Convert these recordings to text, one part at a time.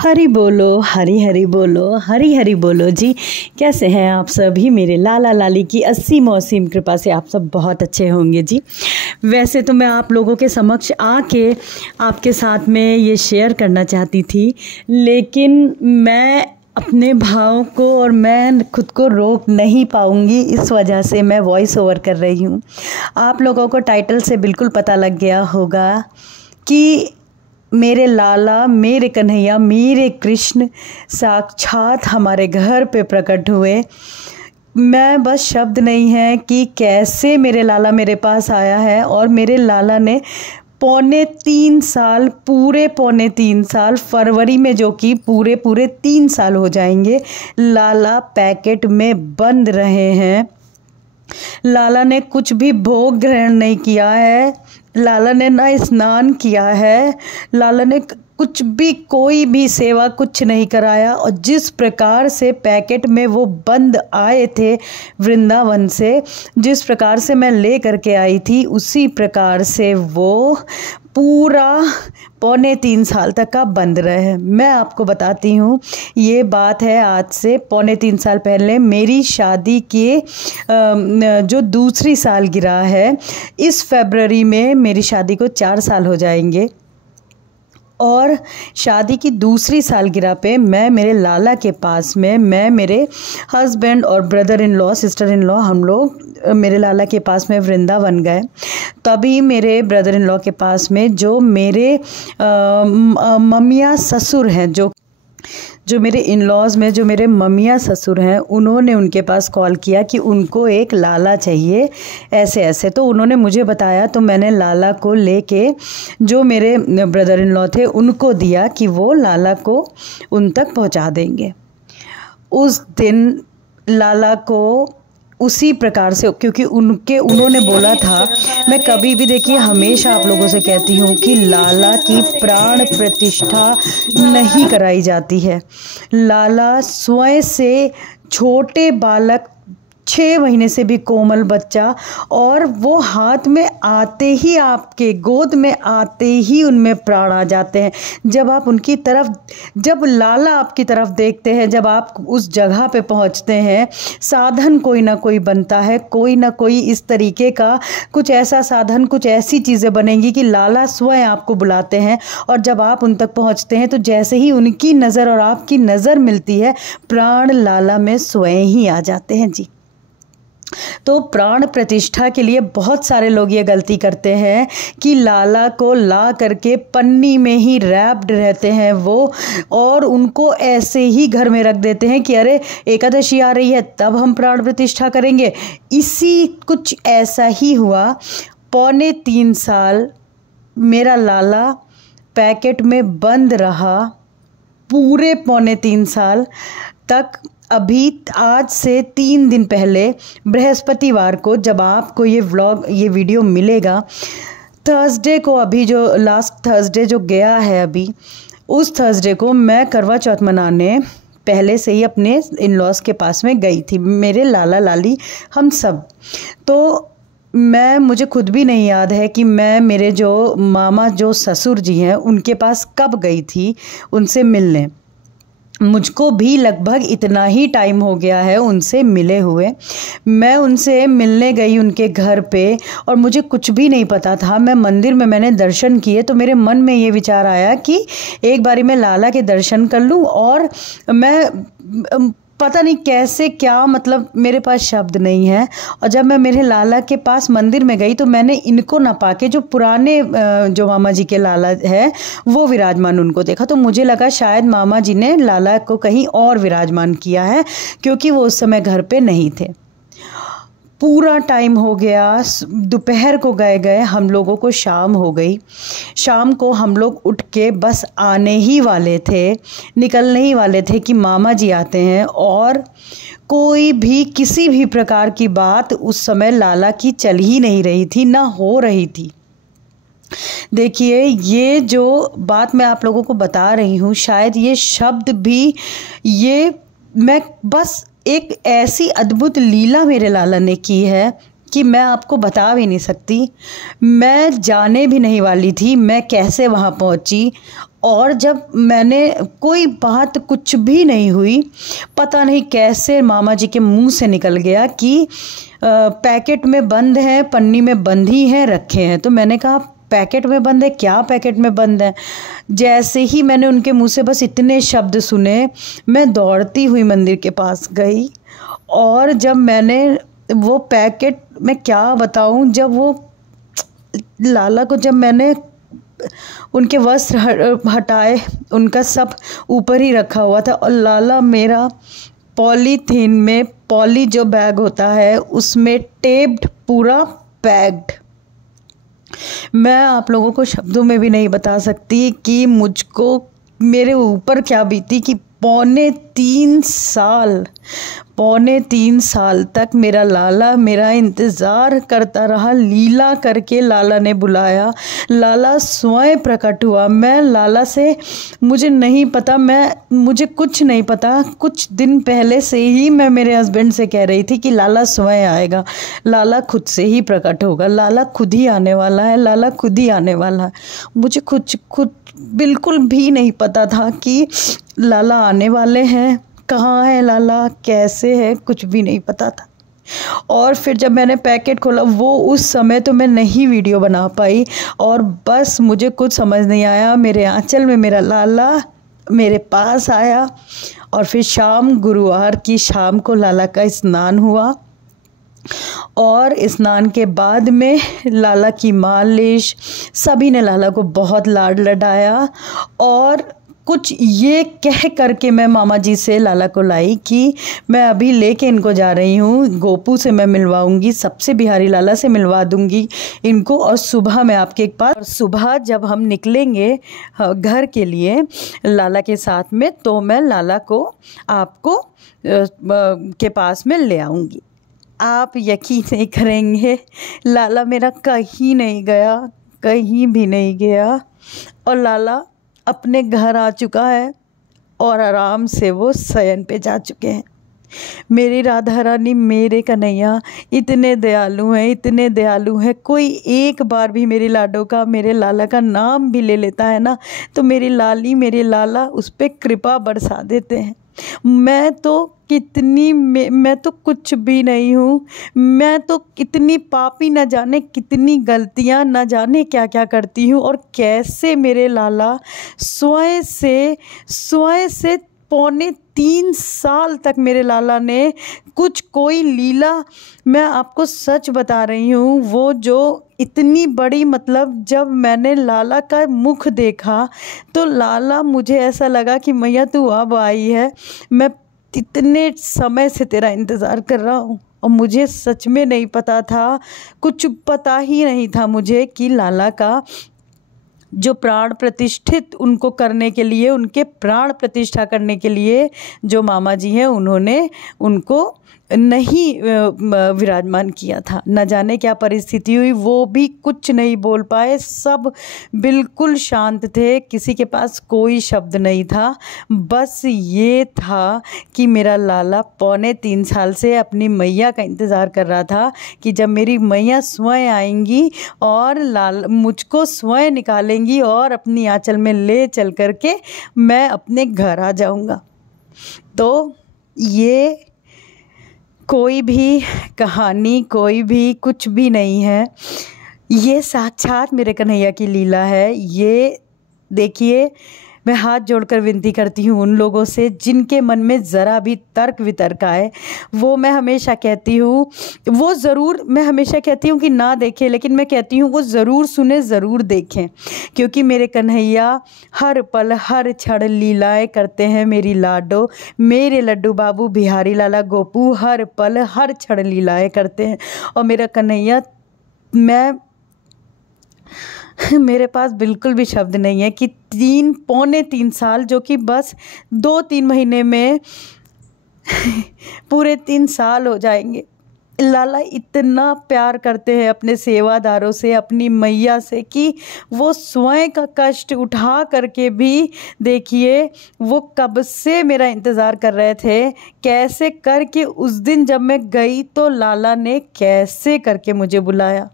हरि बोलो, हरि हरि बोलो, हरि हरि बोलो जी। कैसे हैं आप सभी? मेरे लाला लाली की असीम असीम कृपा से आप सब बहुत अच्छे होंगे जी। वैसे तो मैं आप लोगों के समक्ष आके आपके साथ में ये शेयर करना चाहती थी, लेकिन मैं अपने भाव को और मैं खुद को रोक नहीं पाऊंगी, इस वजह से मैं वॉइस ओवर कर रही हूँ। आप लोगों को टाइटल से बिल्कुल पता लग गया होगा कि मेरे लाला, मेरे कन्हैया, मेरे कृष्ण साक्षात हमारे घर पे प्रकट हुए। मैं बस शब्द नहीं है कि कैसे मेरे लाला मेरे पास आया है। और मेरे लाला ने पौने 3 साल, पूरे पौने 3 साल, फरवरी में जो कि पूरे 3 साल हो जाएंगे, लाला पैकेट में बंद रहे हैं। लाला ने कुछ भी भोग ग्रहण नहीं किया है, लाला ने ना स्नान किया है, लाला ने कुछ भी, कोई भी सेवा कुछ नहीं कराया। और जिस प्रकार से पैकेट में वो बंद आए थे वृंदावन से, जिस प्रकार से मैं ले करके आई थी, उसी प्रकार से वो पूरा पौने 3 साल तक का बंद रहे। मैं आपको बताती हूँ, ये बात है आज से पौने 3 साल पहले मेरी शादी के जो दूसरी सालगिरह है। इस फरवरी में मेरी शादी को 4 साल हो जाएंगे। और शादी की दूसरी सालगिरह पे मैं मेरे लाला के पास में, मैं, मेरे हस्बैंड और brother in law, sister in law, हम लोग मेरे लाला के पास में वृंदावन गए। तभी मेरे ब्रदर इन लॉ के पास में जो मेरे ममिया ससुर हैं, जो मेरे इन लॉज़ में जो मेरे ममिया ससुर हैं, उन्होंने उनके पास कॉल किया कि उनको एक लाला चाहिए, ऐसे ऐसे। तो उन्होंने मुझे बताया, तो मैंने लाला को लेके जो मेरे ब्रदर इन लॉ थे उनको दिया कि वो लाला को उन तक पहुंचा देंगे। उस दिन लाला को उसी प्रकार से, क्योंकि उन्होंने बोला था, मैं कभी भी, देखिए, हमेशा आप लोगों से कहती हूँ कि लाला की प्राण प्रतिष्ठा नहीं कराई जाती है। लाला स्वयं से छोटे बालक, 6 महीने से भी कोमल बच्चा, और वो हाथ में आते ही, आपके गोद में आते ही उनमें प्राण आ जाते हैं। जब आप उनकी तरफ, जब लाला आपकी तरफ देखते हैं, जब आप उस जगह पे पहुंचते हैं, साधन कोई ना कोई बनता है, कोई ना कोई इस तरीके का कुछ ऐसा साधन, कुछ ऐसी चीज़ें बनेंगी कि लाला स्वयं आपको बुलाते हैं। और जब आप उन तक पहुंचते हैं, तो जैसे ही उनकी नज़र और आपकी नज़र मिलती है, प्राण लाला में स्वयं ही आ जाते हैं जी। तो प्राण प्रतिष्ठा के लिए बहुत सारे लोग ये गलती करते हैं कि लाला को ला करके पन्नी में ही रैप्ड रहते हैं वो, और उनको ऐसे ही घर में रख देते हैं कि अरे एकादशी आ रही है, तब हम प्राण प्रतिष्ठा करेंगे। इसी कुछ ऐसा ही हुआ। पौने 3 साल मेरा लाला पैकेट में बंद रहा, पूरे पौने 3 साल तक। अभी आज से 3 दिन पहले बृहस्पतिवार को, जब आपको ये व्लॉग, ये वीडियो मिलेगा, थर्सडे को, अभी जो लास्ट थर्सडे जो गया है अभी, उस थर्सडे को मैं करवा चौथ मनाने पहले से ही अपने इन लॉज के पास में गई थी, मेरे लाला लाली हम सब। तो मुझे खुद भी नहीं याद है कि मैं मेरे जो मामा, जो ससुर जी हैं, उनके पास कब गई थी उनसे मिलने। मुझको भी लगभग इतना ही टाइम हो गया है उनसे मिले हुए। मैं उनसे मिलने गई उनके घर पे, और मुझे कुछ भी नहीं पता था। मैं मंदिर में, मैंने दर्शन किए, तो मेरे मन में ये विचार आया कि एक बारी मैं लाला के दर्शन कर लूं। और मैं पता नहीं कैसे, क्या मतलब, मेरे पास शब्द नहीं है। और जब मैं मेरे लाला के पास मंदिर में गई, तो मैंने इनको ना पाके, जो पुराने जो मामा जी के लाला है वो विराजमान, उनको देखा। तो मुझे लगा शायद मामा जी ने लाला को कहीं और विराजमान किया है, क्योंकि वो उस समय घर पे नहीं थे। पूरा टाइम हो गया, दोपहर को गए हम लोगों को शाम हो गई। शाम को हम लोग उठ के बस आने ही वाले थे, निकलने ही वाले थे कि मामा जी आते हैं। और कोई भी, किसी भी प्रकार की बात उस समय लाला की चल ही नहीं रही थी, ना हो रही थी। देखिए, ये जो बात मैं आप लोगों को बता रही हूँ, शायद ये शब्द भी, ये मैं बस एक ऐसी अद्भुत लीला मेरे लाला ने की है कि मैं आपको बता भी नहीं सकती। मैं जाने भी नहीं वाली थी, मैं कैसे वहाँ पहुँची। और जब मैंने कोई बात कुछ भी नहीं हुई, पता नहीं कैसे मामा जी के मुंह से निकल गया कि पैकेट में बंद है, पन्नी में बंधी है, रखे हैं। तो मैंने कहा पैकेट में बंद है? क्या पैकेट में बंद है? जैसे ही मैंने उनके मुंह से बस इतने शब्द सुने, मैं दौड़ती हुई मंदिर के पास गई। और जब मैंने वो पैकेट, मैं क्या बताऊं, जब वो लाला को, जब मैंने उनके वस्त्र हटाए, उनका सब ऊपर ही रखा हुआ था और लाला मेरा पॉलीथीन में, पॉली जो बैग होता है उसमें टेप्ड, पूरा पैक्ड। मैं आप लोगों को शब्दों में भी नहीं बता सकती कि मुझको, मेरे ऊपर क्या बीती कि पौने तीन साल तक मेरा लाला मेरा इंतज़ार करता रहा। लीला करके लाला ने बुलाया, लाला स्वयं प्रकट हुआ। मैं लाला से, मुझे नहीं पता, मुझे कुछ नहीं पता। कुछ दिन पहले से ही मैं मेरे हस्बैंड से कह रही थी कि लाला स्वयं आएगा, लाला खुद से ही प्रकट होगा, लाला खुद ही आने वाला है, लाला खुद ही आने वाला है। मुझे खुद बिल्कुल भी नहीं पता था कि लाला आने वाले हैं, कहाँ है लाला, कैसे है, कुछ भी नहीं पता था। और फिर जब मैंने पैकेट खोला, वो उस समय तो मैं नहीं वीडियो बना पाई और बस मुझे कुछ समझ नहीं आया। मेरे आंचल में मेरा लाला मेरे पास आया और फिर गुरुवार की शाम को लाला का स्नान हुआ और स्नान के बाद में लाला की मालिश, सभी ने लाला को बहुत लाड लडाया। और कुछ ये कह करके मैं मामा जी से लाला को लाई कि मैं अभी लेके इनको जा रही हूँ, गोपू से मैं मिलवाऊंगी, सबसे बिहारी लाला से मिलवा दूंगी इनको, और सुबह मैं आपके पास, सुबह जब हम निकलेंगे घर के लिए लाला के साथ में, तो मैं लाला को आपको के पास में ले आऊँगी। आप यकीन नहीं करेंगे, लाला मेरा कहीं नहीं गया, कहीं भी नहीं गया, और लाला अपने घर आ चुका है और आराम से वो शयन पे जा चुके हैं। मेरी राधा रानी, मेरे कन्हैया इतने दयालु हैं, इतने दयालु हैं। कोई एक बार भी मेरी लाडो का, मेरे लाला का नाम भी ले लेता है ना, तो मेरी लाली, मेरे लाला उस पर कृपा बरसा देते हैं। मैं तो कुछ भी नहीं हूँ, मैं तो कितनी पापी, न जाने कितनी गलतियाँ, न जाने क्या क्या करती हूँ, और कैसे मेरे लाला स्वयं से पौने 3 साल तक मेरे लाला ने कोई लीला, मैं आपको सच बता रही हूँ, वो जो इतनी बड़ी, मतलब जब मैंने लाला का मुख देखा तो लाला, मुझे ऐसा लगा कि मैया तू अब आई है, मैं इतने समय से तेरा इंतज़ार कर रहा हूँ। और मुझे सच में नहीं पता था, कुछ पता ही नहीं था मुझे कि लाला का जो प्राण प्रतिष्ठित उनको करने के लिए, उनके प्राण प्रतिष्ठा करने के लिए जो मामा जी हैं, उन्होंने उनको नहीं विराजमान किया था। न जाने क्या परिस्थिति हुई, वो भी कुछ नहीं बोल पाए, सब बिल्कुल शांत थे, किसी के पास कोई शब्द नहीं था। बस ये था कि मेरा लाला पौने 3 साल से अपनी मैया का इंतज़ार कर रहा था कि जब मेरी मैया स्वयं आएंगी और मुझको स्वयं निकालेंगी और अपनी आंचल में ले चल करके मैं अपने घर आ जाऊंगा। तो ये कोई भी कहानी, कोई भी कुछ भी नहीं है, ये साक्षात मेरे कन्हैया की लीला है। ये देखिए, मैं हाथ जोड़कर विनती करती हूँ उन लोगों से जिनके मन में ज़रा भी तर्क वितर्क आए, वो मैं हमेशा कहती हूँ, वो ज़रूर, मैं हमेशा कहती हूँ कि ना देखें, लेकिन मैं कहती हूँ वो ज़रूर सुने, ज़रूर देखें, क्योंकि मेरे कन्हैया हर पल हर क्षण लीलाएं करते हैं। मेरी लाडो, मेरे लड्डू बाबू बिहारी लाला गोपू हर पल हर क्षण लीलाएं करते हैं। और मेरा कन्हैया, मेरे पास बिल्कुल भी शब्द नहीं है कि पौने 3 साल, जो कि बस 2-3 महीने में पूरे 3 साल हो जाएंगे। लाला इतना प्यार करते हैं अपने सेवादारों से, अपनी मैया से, कि वो स्वयं का कष्ट उठा करके भी, देखिए, वो कब से मेरा इंतज़ार कर रहे थे। कैसे करके उस दिन जब मैं गई तो लाला ने कैसे करके मुझे बुलाया।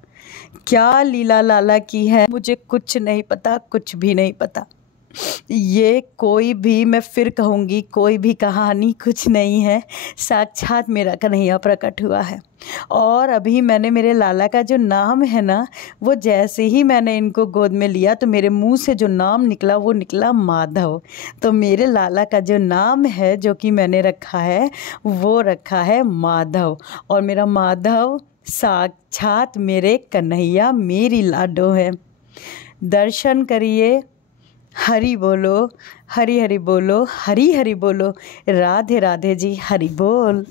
क्या लीला लाला की है, मुझे कुछ नहीं पता, कुछ भी नहीं पता। ये कोई भी, मैं फिर कहूँगी, कोई भी कहानी कुछ नहीं है, साक्षात मेरा कन्हैया प्रकट हुआ है। और अभी मैंने मेरे लाला का जो नाम है ना, वो जैसे ही मैंने इनको गोद में लिया तो मेरे मुंह से जो नाम निकला वो निकला माधव। तो मेरे लाला का जो नाम है जो कि मैंने रखा है वो रखा है माधव। और मेरा माधव साक्षात मेरे कन्हैया मेरी लाडो है। दर्शन करिए। हरि बोलो, हरि हरि बोलो, हरि हरि बोलो, राधे राधे जी, हरि बोल।